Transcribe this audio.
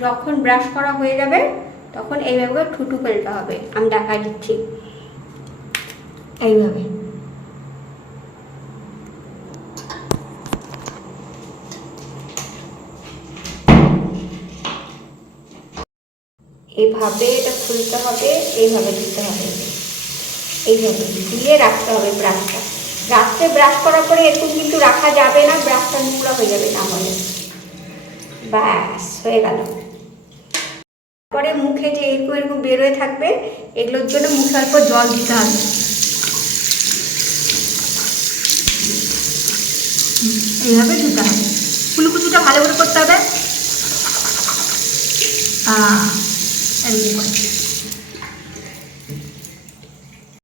যখন ব্রাশ করা হয়ে যাবে তখন এইভাবে ঠুটু ফেলতে হবে। আমি দেখা দিচ্ছি। এইভাবে। এইভাবে এটা খুলতে হবে এইভাবে দিতে হবে। এইভাবে দিয়ে রাখতে হবে ব্রাশটা। রাত্রে ব্রাশ করার পরে এরকম কিন্তু রাখা যাবে না ব্রাশটা নোংরা হয়ে যাবে না হলে ব্যাস হয়ে গেল। তারপরে মুখে যে এরকম এরকম বেরোয় থাকবে এগুলোর জন্য মুখে অল্প জল দিতে হবে। এইভাবে দিতে হবে। কুলুকুচিটা ভালো করে করতে হবে। আহ, এরকম করে।